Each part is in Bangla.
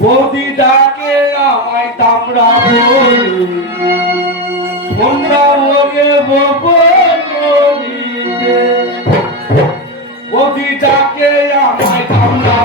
বৌদি ডাকে আমায় দামড়া সন্ধ্যা ওরে বৌদি ডাকে আমায় দামড়া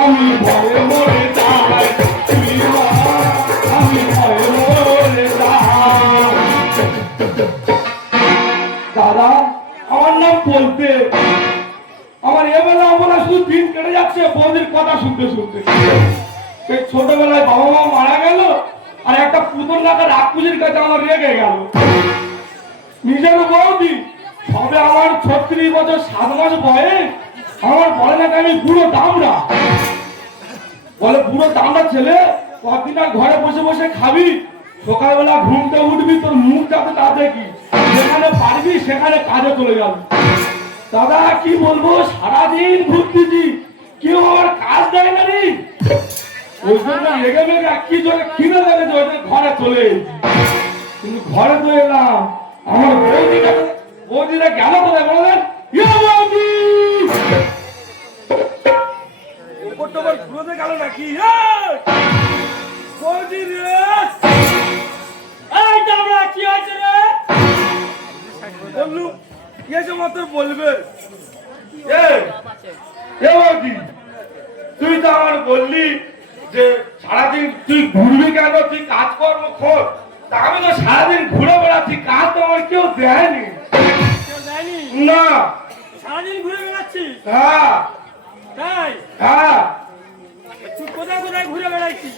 আমি ভয়ে মরে যাই, আমি ভয়ে মরে যাই। দাদা আমার নাম বলতে আমার এবেলা আমরা শুধু দিন কেটে যাচ্ছে বৌদির কথা শুনতে শুনতে। সেই ছোটবেলায় বাবা মা মারা গেল আর একটা পুতুল নাকা রাক্ষুজির কাছে আমার রেগে গেল। নিজের বৌদি সবে আমার 36 বছর 7 মাস বয়স, আমার বলে নাকি আমি বুড়ো দামড়া। বলে বুড়ো দামড়া ছেলে কতদিন আর ঘরে বসে বসে খাবি, সকালবেলা ঘুমতে উঠবি তোর মুখ যাতে না দেখি, যেখানে পারবি সেখানে কাজে চলে যাবি। দাদা কি বলবো, সারাদিন ঘুরতেছি, কেউ আমার কাজ দেয় না রে। ওই জন্য রেগে মেগে কি জন্য খিদে লেগেছে ওই ঘরে চলে এসেছি। কিন্তু ঘরে তো এলাম, আমার বৌদিরা গেল কোথায় বলেন? ঘুরতে গেল নাকি? বলবে তুই তো আমার বললি যে সারাদিন তুই ঘুরবি কেন, তুই কাজকর্ম খোঁজ। তা আমি তো সারাদিন ঘুরে বেড়াচ্ছি, কাজ তো আমার কেউ দেয়নি। না সারাদিন ঘুরে বেড়াচ্ছি? হ্যাঁ তাই? হ্যাঁ। তুই কোথায় কোথায় ঘুরে বেড়াচ্ছি?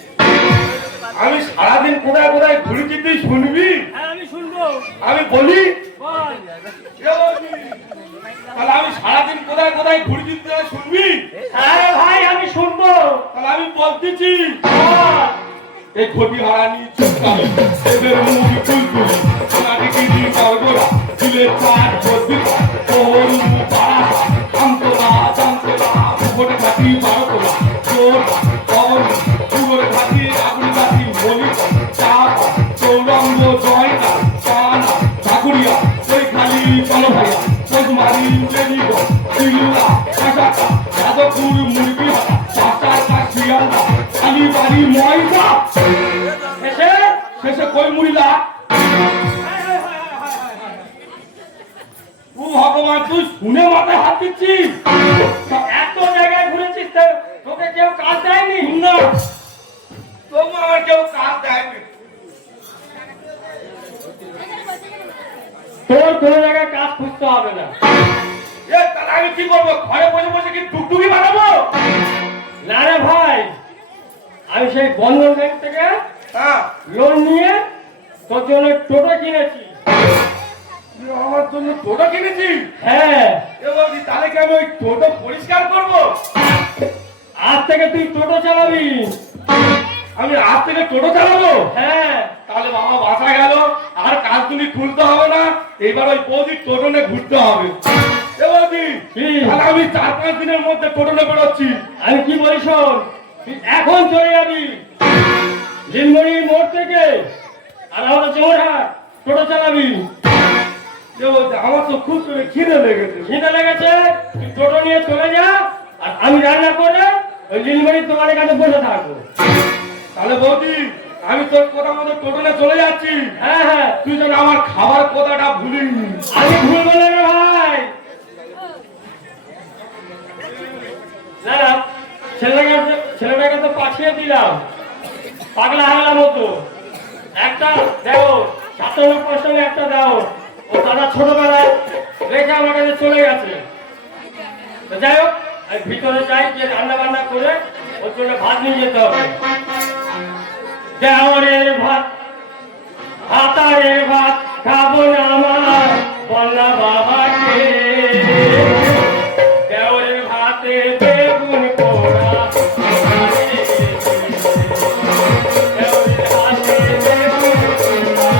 আমি সারাদিন কোথায় কোথায় ঘুরেছি তুই শুনবি? হ্যাঁ আমি শুনবো। আমি বলি বল। তাহলে আমি সারাদিন কোথায় কোথায় ঘুরেছি তুই শুনবি? হ্যাঁ ভাই আমি শুনবো। তাহলে আমি বলতেছি, এই ঘটি হারানি চুপকারি এদের মুখ তুলতুলি নাটিকিরি গড়গড়া দিলের চার বদ্দিকা তোর মুখ পাড়া জানতোলা ভোট ঘাটি বারোতলা চোর কবর পুরোর ঘাটি আগুন ঘাটি মলিক চাপ চৌরঙ্গ জয়না চানা ঠাকুরিয়া ওই খালি চলো ভাইয়া পদমারি বেরিগ শিলুয়া কাঁচাটা যাদবপুর মুরগি হাটা চারটা শিয়ালদা খালি বাড়ি ময়দা শেষে কই মুড়িলা। ভগবান তুই শুনে মাথায় হাত দিচ্ছিস? এত জায়গায় ঘুরেছিস তোকে কেউ কাজ দেয়নি? না তবু আমার কেউ কাজ দেয়নি। তোর কোনো জায়গায় কাজ খুঁজতে হবে না। তাহলে আমি কি করবো? ঘরে বসে বসে কি টুকটুকি বানাবো? না রে ভাই, আমি সেই বন্ধন ব্যাংক থেকে লোন নিয়ে তোর জন্য টোটো কিনেছি। আমার জন্য টোটো কিনেছি? হ্যাঁ। তাহলে কি আমি ওই টোটো পরিষ্কার করবো? আজ থেকে তুই টোটো চালাবি। আমি আজ থেকে টোটো চালাবো? হ্যাঁ। তাহলে বাবা বাসা গেল, আর কাজ তুমি খুলতে হবে না, এইবার ওই বৌদির টোটো নিয়ে ঘুরতে হবে। আমি 4-5 দিনের মধ্যে টোটো নিয়ে বেরোচ্ছি। আমি কি বলি শোন, তুই এখন চলে যাবি লিনমণি মোড় থেকে আর আমাদের জোরহাট টোটো চালাবি। আমার তো খুব খিদে লেগেছে। তুই টোটো নিয়ে চলে যা, আর আমি রান্না করে ওই লিনমণির দোকানের কাছে বসে থাকবো। তাহলে বৌদি আমি তোর কথা মতো টোটো নিয়ে চলে যাচ্ছি। হ্যাঁ হ্যাঁ, তুই যেন আমার খাবার কথাটা ভুলিনি। আমি ভুলবো না রে ভাই। না ছেলেটাকে তো পাঠিয়ে দিলাম পাগলা হাগলা মতো। একটা দেখো 7-5 সঙ্গে একটা দাও, ও দাদা ছোটবেলায় রেখে আমার কাছে চলে গেছে। যাই হোক আমি ভিতরে যাই, যে রান্না বান্না করে ওর জন্য ভাত নিয়ে যেতে হবে। দেওয়ারের ভাত হাতারের ভাত খাবো না আমার বন্যা বাবাকে। দেওয়ারের ভাতে বেগুন পোড়া, দেওয়ারের ভাতে বেগুন পোড়া।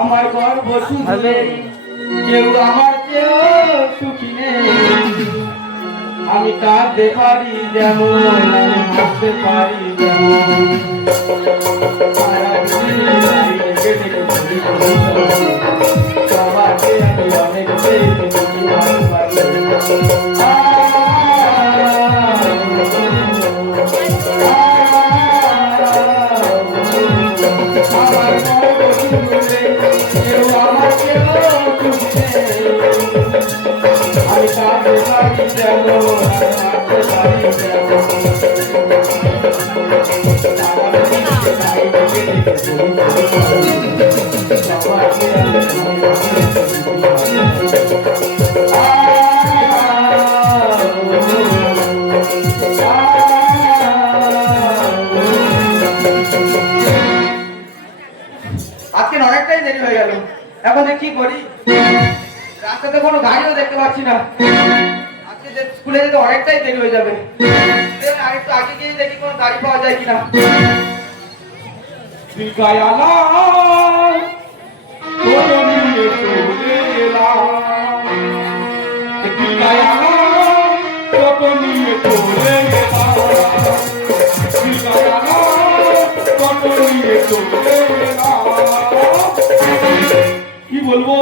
আমার গর্ব শুনলে কেউ আমার কেউ সুখী নেই। আমি কাঁদতে পারি যেমন, আমি হাসতে পারি যেমন। সারা দিন আমি ডেকে ডেকে ঘুরি ঘুরি চলি। সবাইকে আমি অনেক পেয়েছি, তুমি ভালোবাসি। আমার গর্ব শুনলে কেউ আমার কেউ সুখী নেই। আমি কাঁদতে পারি যেমন, আমি হাসতে পারি যেমন। আমার দিকে তাই ডেকে ডেকে ঘুরি ঘুরি চলি। সবাইকে আমি ভালোবাসি, তুমি আজকে অনেকটাই দেরি হয়ে গেল। এখন যে কি করি, রাস্তাতে কোনো গাড়িও দেখতে পাচ্ছি না। আজকে যে স্কুলে যেতে অনেকটাই দেরি হয়ে যাবে। আরেকটু আগে গিয়ে দেখি কোনো গাড়ি পাওয়া যায় কিনা। বিকায়ালা তোর নিয়ে চলে এলাম, বিকায়ালা তোর নিয়ে চলে এলাম, বিকায়ালা তোর নিয়ে চলে এলাম। কি বলবো,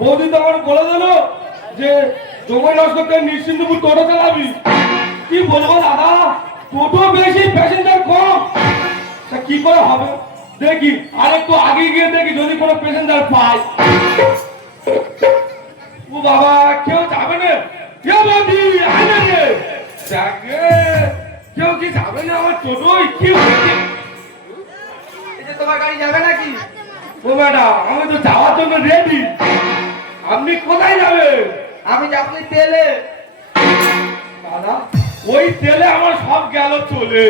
বৌদি তো আমার বলে দিল যে জমি নস্করতে নিশ্চিন্তপুর টোটো চালাবি। কি বলবো দাদা, টোটো বেশি প্যাসেঞ্জার কম, তা কি করে হবে? দেখি আর একটু আগে গিয়ে দেখি যদি কোনো প্যাসেঞ্জার পাই। ও বাবা, কেউ যাবে না? কেউ বৌদি আয় রে, দেখে কেউ কি যাবে না আমার টোটোয়? কি হয়েছে? এই যে তোমার গাড়ি যাবে নাকি? ও ম্যাডাম, আমি তো যাওয়ার জন্য রেডি। আপনি কোথায় যাবেন? আমি যাবো তেলে। দাদা, ওই তেলে আমার সব গেল চলে।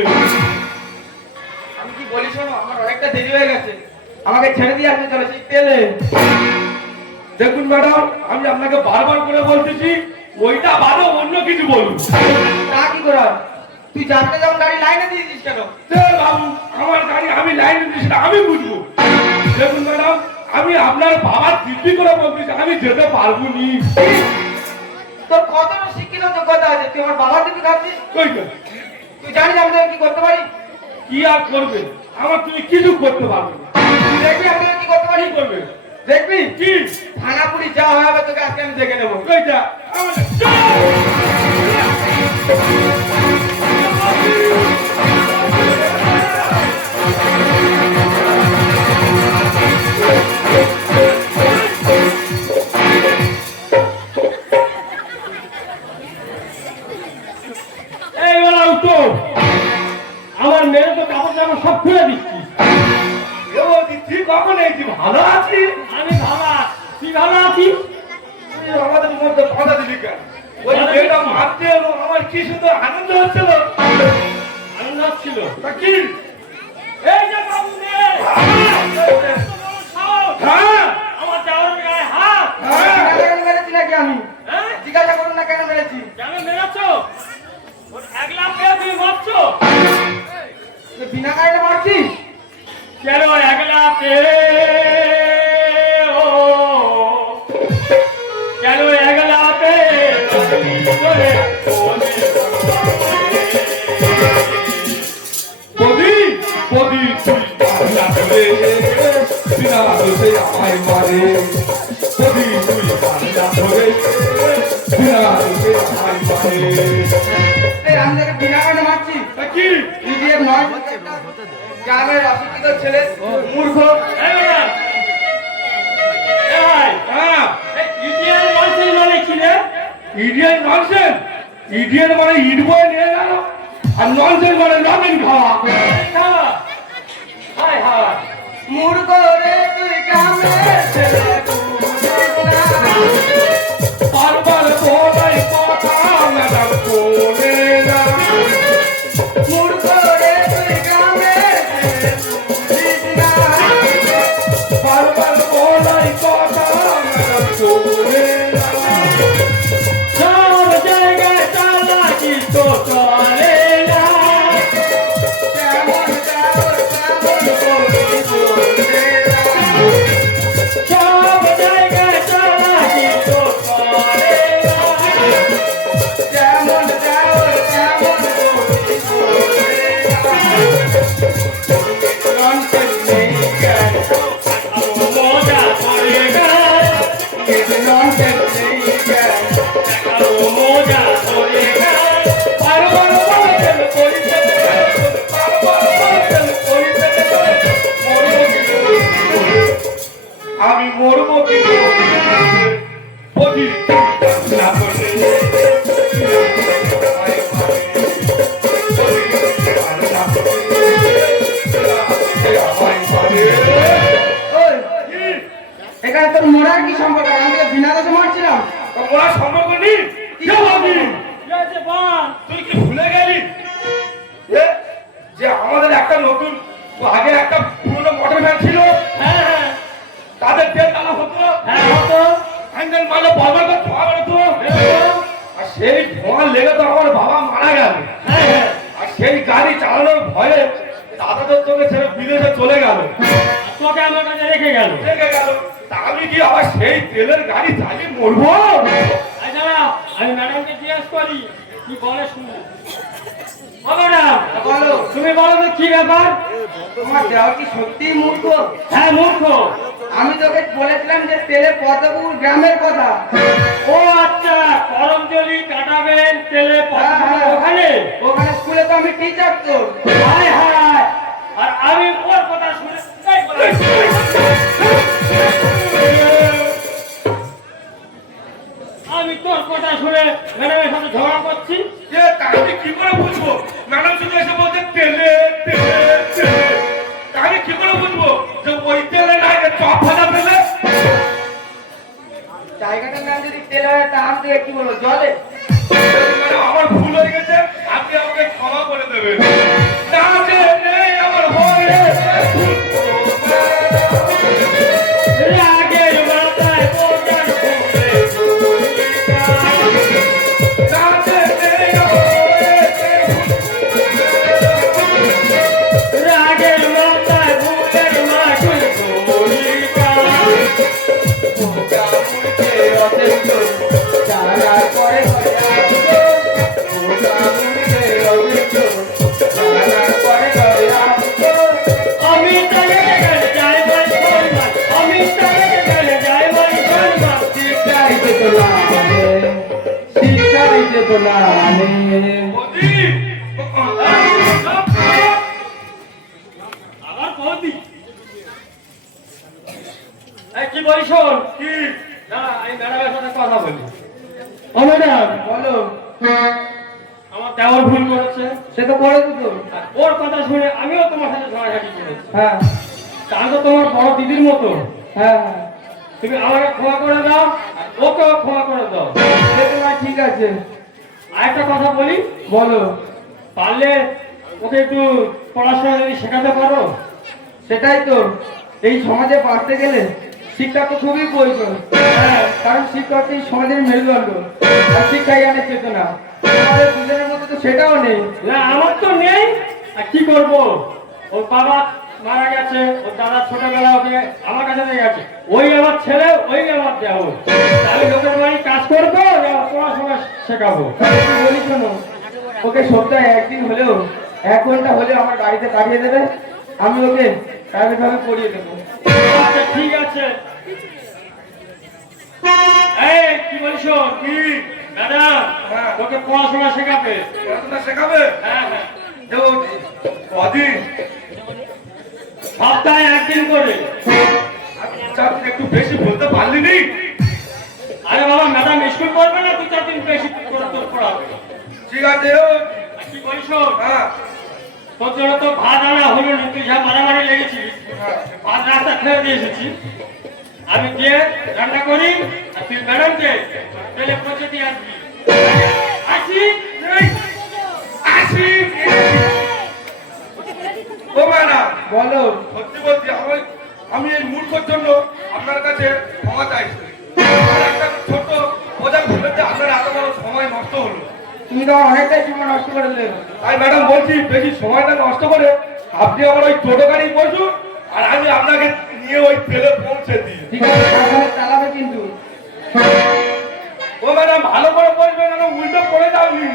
আমি কি বলি শোনো, আমার অনেকটা দেরি হয়ে গেছে, আমাকে ছেড়ে দিয়ে আসতে চলেছি তেলে। দেখুন ম্যাডাম, আমি আপনাকে বারবার করে বলতেছি, ওইটা বাদে অন্য কিছু বলুন। তা কি করার? তুই জানতে যেমন গাড়ি লাইনে দিয়েছিস কেন? বাবু, আমার গাড়ি আমি লাইনে দিচ্ছি না, আমি বুঝবো। দেখুন ম্যাডাম, আমি আপনার বাবার দিব্যি করে বলতেছি, আমি যেতে পারবো নি। তোর কত শিক্ষিত যোগ্যতা আছে, তুই আমার বাবার দিকে ভাবছিস? কইটা তুই জানিস আমি তোকে কি করতে পারি? কি আর করবে? আমার তুমি কিছু করতে পারবে না। তুই দেখবি আমি তোকে কি করতে পারি? কি করবে? দেখবি কি থানা পুলিশ যা হবে তোকে আজকে আমি দেখে নেবো। কইটা এইবেলা উঠো, আমার মেয়ে তো কাপড় জামা সব খুলে দিচ্ছি। তুই কখন এইছি? ভালো আছি আমি ভালো আছি। তুই ভালো আছিস? তুই আমাদের মধ্যে কথা দিবি কেন? ওই মেয়েটা মারতে এলো, আমার কি সুন্দর আনন্দ হচ্ছিল। আনন্দ হচ্ছিল। তা কি? এই যে বাবু মেয়ে, হ্যাঁ আমার চাওয়ার গায়ে হাত। কেন মেরেছি নাকি আমি? হ্যাঁ, জিজ্ঞাসা করুন না কেন মেরেছি? কেন মেরেছো? ওর 1 লাখ টাকা তুমি মারছো তুই বিনা কারণে মারছিস? কেন? 1 লাখ ও কেন 1 লাখ পদি পদি তুই পাগলা ধরে বিনা দোষে আমায় মারে। পদি তুই পাগলা ধরে বিনা দোষে আমায় মারে। এই আমি তোকে বিনা কারণে মারছি? তা কি? ইডিয়েট নয়, গ্রামের অশিক্ষিত ছেলে, মূর্খ। এই বাবা, এই ভাই, হ্যাঁ, এই ইডিয়ার ননসেন্স মানে কি রে? Idiot nonsense. ইডিয়েট মানে ইট বয় নিয়ে গেল, আর ননসেন্স মানে নমিন খাওয়া। খাওয়া, হায় হায়, মূর্খ রে তুই গ্রামের ছেলে, বারবার বলাই কথা ম্যাডাম কোনে না। মূর্খ রে তুই গ্রামের ছেলে, বুঝিস না। বারবার বলাই কথা ম্যাডাম কোনে না। সব জায়গায় চালাকি তো চলে না। কেমন চাল কেমন আমি মরবো কি বদি না করলে ওই, এখানে তোর মরার কি সম্পর্ক? আমি তোকে বিনা দোষে মারছিলাম। ওরা সম্পর্ক নেই কে ভাবি কি হয়েছে বল? তুই কি ভুলে গেলি এ, যে আমাদের একটা নতুন আগে একটা পুরনো মোটর ভ্যান ছিল হ্যাঁ হ্যাঁ তাদের তেল টানা হতো হ্যাঁ হতো হ্যান্ডেল মারলে বলবার করে ধোঁয়া বেরোতো আর সেই ধোঁয়া লেগে তো আমার বাবা মারা গেল হ্যাঁ হ্যাঁ আর সেই গাড়ি চালানোর ভয়ে দাদা তো তোকে ছেড়ে বিদেশে চলে গেল তোকে আমার কাছে রেখে গেল। রেখে গেল তা আমি কি আবার সেই তেলের গাড়ি চালিয়ে মরবো আই দাঁড়া, আমি ম্যাডামকে জিজ্ঞেস করি কি বলে শুনি। ও ম্যাডাম, বলো, তুমি বলো তো কি ব্যাপার? তোমার দেওয়া কি সত্যিই মূর্খ? হ্যাঁ মূর্খ। আমি তোকে বলেছিলাম যে তেলে পদ্মপুকুর গ্রামের কথা। ও আচ্ছা, করমজলি কাটাবেন তেলে হ্যাঁ, ওখানে। ওখানে স্কুলে তো আমি টিচার তো। হায় হায়, আর আমি ওর কথা শুনে এই বলে। আমি তোর কথা শুনে ম্যাডামের সাথে ঝগড়া করছি। এ তা আমি কি করে বুঝবো ম্যাডাম শুধু এসে বলছে তেলে তেলে তেলে তা আমি কি করে বুঝবো যে ওই তেলে না এটা চপ ভাজা তেলে জায়গাটার নাম যদি তেল হয় তা আমি তোকে কি বলবো, জলে? মানে আমার ভুল হয়ে গেছে আপনি আমাকে ক্ষমা করে দেবেন না যে নেই আমার হয়ে রাগের মাথায় বোঝার ঘুরে না যে নেই আমার হয়েছে রাগের মাথায় ভূতের মাঠুর কলিকা। জানার পরে আমি তাকে গেলে যাই ভাই সম্মান, আমি তাকে গেলে যাই ভাই সম্মান। শিক্ষাই যেত না বৌদি আবার বৌদি, এই কি বলি শোন, কি না আমি ম্যাডামের সাথে কথা বলি। ও ম্যাডাম, বলো, আমার দেওয়ার ভুল করেছে, সে তো করে দিত। আর ওর কথা শুনে আমিও তোমার সাথে ঝগড়াঝাটি করেছি। হ্যাঁ তা তো তোমার বড় দিদির মতো, হ্যাঁ হ্যাঁ, তুমি আমাকে ক্ষমা করে দাও আর ওকেও ক্ষমা করে দাও। সে তোমার ঠিক আছে। আর একটা কথা বলি, বলো, পারলে ওকে একটু পড়াশোনা যদি শেখাতে পারো। সেটাই তো, এই সমাজে বাঁচতে গেলে শিক্ষা তো খুবই প্রয়োজন। হ্যাঁ, কারণ শিক্ষা হচ্ছে এই সমাজের মেরুদণ্ড, আর শিক্ষাই আনে চেতনা। আমাদের দুজনের মধ্যে তো সেটাও নেই। না আমার তো নেই, আর কি করব, ওর বাবা মারা গেছে, ওর দাদা ছোটবেলা ওকে আমার কাছে দিয়ে গেছে, ওই আমার ছেলে, ওই আমার দেহ। আমি লোকের বাড়ি কাজ করবো, না পড়াশোনা শেখাবো। তুই বলি শোনো, ওকে সপ্তাহে একদিন হলেও 1 ঘন্টা হলেও আমার গাড়িতে পাঠিয়ে দেবে, আমি ওকে প্রাইভেট ভাবে পড়িয়ে দেবো। আচ্ছা ঠিক আছে। এই কি বলিস কি ম্যাডাম, হ্যাঁ। ওকে পড়াশোনা শেখাবে। পড়াশোনা শেখাবে হ্যাঁ হ্যাঁ, দেবো কদিন সপ্তাহে একদিন করে। আচ্ছা তুই একটু বেশি বলতে পারলি নি আরে বাবা, ম্যাডাম স্কুল করবে না, 2-4 দিন বেশি করে তোর পড়াবে। ঠিক আছে আর কি বলিস, হ্যাঁ তোর জন্য তো ভাত আনা হলো না, তুই যা মারামারি লেগেছিস, ভাত রাস্তা খেয়ে দিয়ে এসেছি। আমি গিয়ে রান্না করি আর তুই ম্যাডামকে তেলে পচে দিয়ে আসবি। আসি এই, আসি ও ম্যাডাম বলো, সত্যি বলছি আমি এই মূর্খর জন্য আপনার কাছে ক্ষমা চাইছি আর একটা ছোট বোঝা ভুলের যে আপনার এত বড় সময় নষ্ট হলো তুমি তো অনেকটাই সময় নষ্ট করে দিলে। তাই ম্যাডাম বলছি বেশি সময়টা নষ্ট করে আপনি আমার ওই টোটো গাড়ি বসুন আর আমি আপনাকে নিয়ে ওই তেলে পৌঁছে দিই ঠিক আছে, সাবধানে চালাবে কিন্তু। ও ম্যাডাম ভালো করে বলবেন না উল্টো পড়ে যাওনি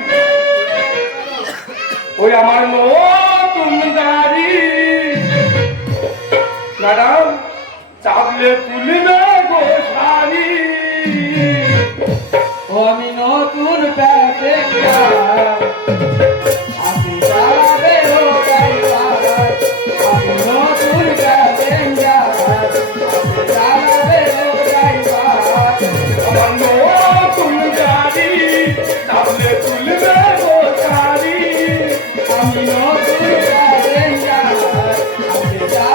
ওই আমার নতুন গাড়ি ম্যাডাম চাপলে তুলবে গো শাড়ি ও আমি নতুন প্যাসেঞ্জার, আপনি চালাবে ও ড্রাইভার। আমি নতুন প্যাসেঞ্জার, আপনি চালাবে যাই